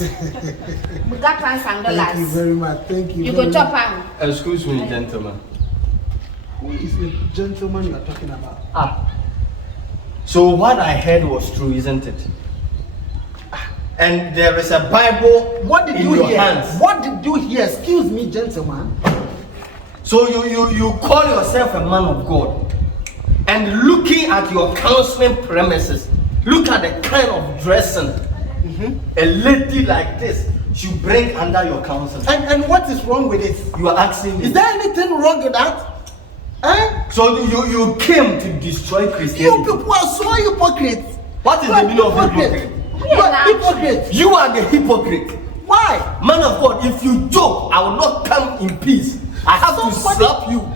We got $1,000. Thank you very much. Thank you. You go chop am. Excuse me, gentlemen. Who is the gentleman you are talking about? So what I heard was true, isn't it? And there is a Bible. What did in you your hear? hands. What did you hear? Excuse me, gentleman. So you call yourself a man of God, and looking at your counseling premises, look at the kind of dressing a lady like this should bring under your counseling. And what is wrong with it? You are asking me. Is there anything wrong with that? So you came to destroy Christianity. You people are so hypocrites. What is the meaning of hypocrite? You are hypocrites. You are the hypocrite. Why? Man of God, if you joke, I will not come in peace. I have to slap you.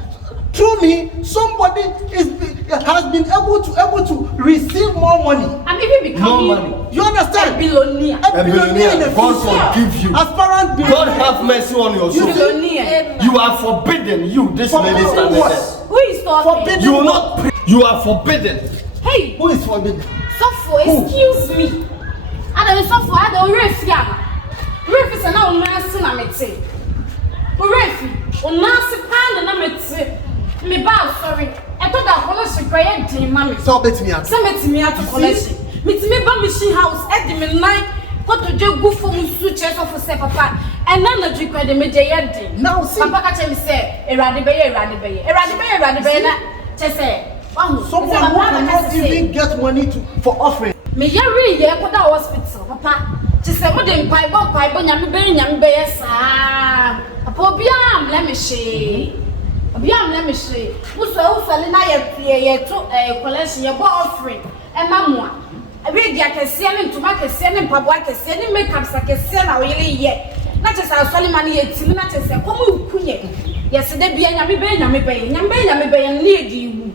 Through me, somebody has been able to receive more money. I'm even becoming more money. You understand? A billionaire. A billionaire in the God future. forgive you. Aspirant God have mercy on your soul. Billionaire. You are forbidden. You, this lady standing there. Who is talking? Forbidden. You will not pray. You are forbidden. Hey, Who is forbidden? Sofo, excuse me. I don't suffer. I don't refuse. Refuse na unasi na mete. Refuse. Unasi pan na mete. Me ba sorry. I thought that college prayer dey mama. So bet me out. So bet me out college. Me ti me ba machine house e di me nine. Ko to je go for musu church of say papa. And na na dri kwa de me dey dey. Now see. Papa ka tell me say erade beye na che say. Someone who cannot even get money for offering. Me yari ye ko da hospital papa. Che say mo dey Bible nyame be sa. Papa obiam let me she. Muso na ye to collection ye bo offering. E mamoa. E be dia kese ne ntuma kese ne mpaboa kese ne makeup sa kese na oyele ye. Na che say asole man ye timi na che say komo ukunye. Yes de bia nyame be ne edi wu.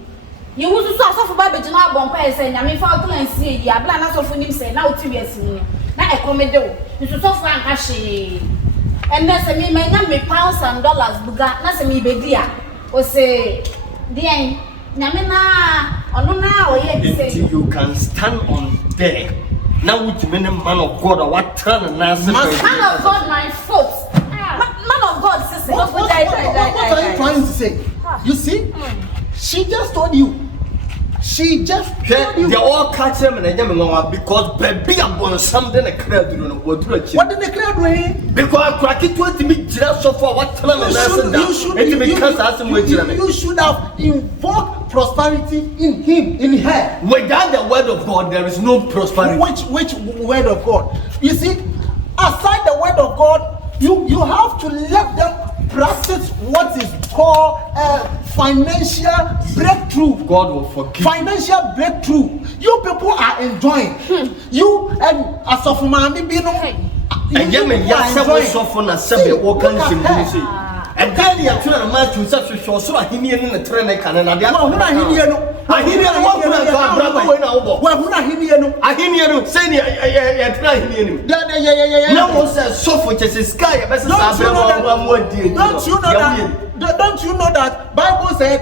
Ye wu so asofo ba be gina abon pa say nyame fa otlan sie yi abla na asofo nim say na oti wiase ni. Na e komede o. Nso sofo anka hwe. And na say me manya me pounds and dollars buga na say me be dia. O say then nyame na ono na oye bi say you can stand on there. Now with many man of God what turn na say man of God my foot. Man of God sister. What are you trying to say? You see? She just told you. They all catch him and they because baby I'm going something a crowd doing what do it. What did the crowd doing? Because I crack it 20 minutes so far what time you should have invoked prosperity in him, in her. Without the word of God, there is no prosperity. Which word of God? You see, aside the word of God, you have to let them practice what is called financial breakthrough. God will forgive. Financial breakthrough. You people are enjoying. You and Asamoah Gyan, and you may suffer na sebe wokan simbusi. And then you are trying to match yourself so I hear in the train can and I hear no. I hear no one can bravo when I go. Well, who I hear no. I hear no say you try him. No one says suffer just sky best Don't you know that Bible said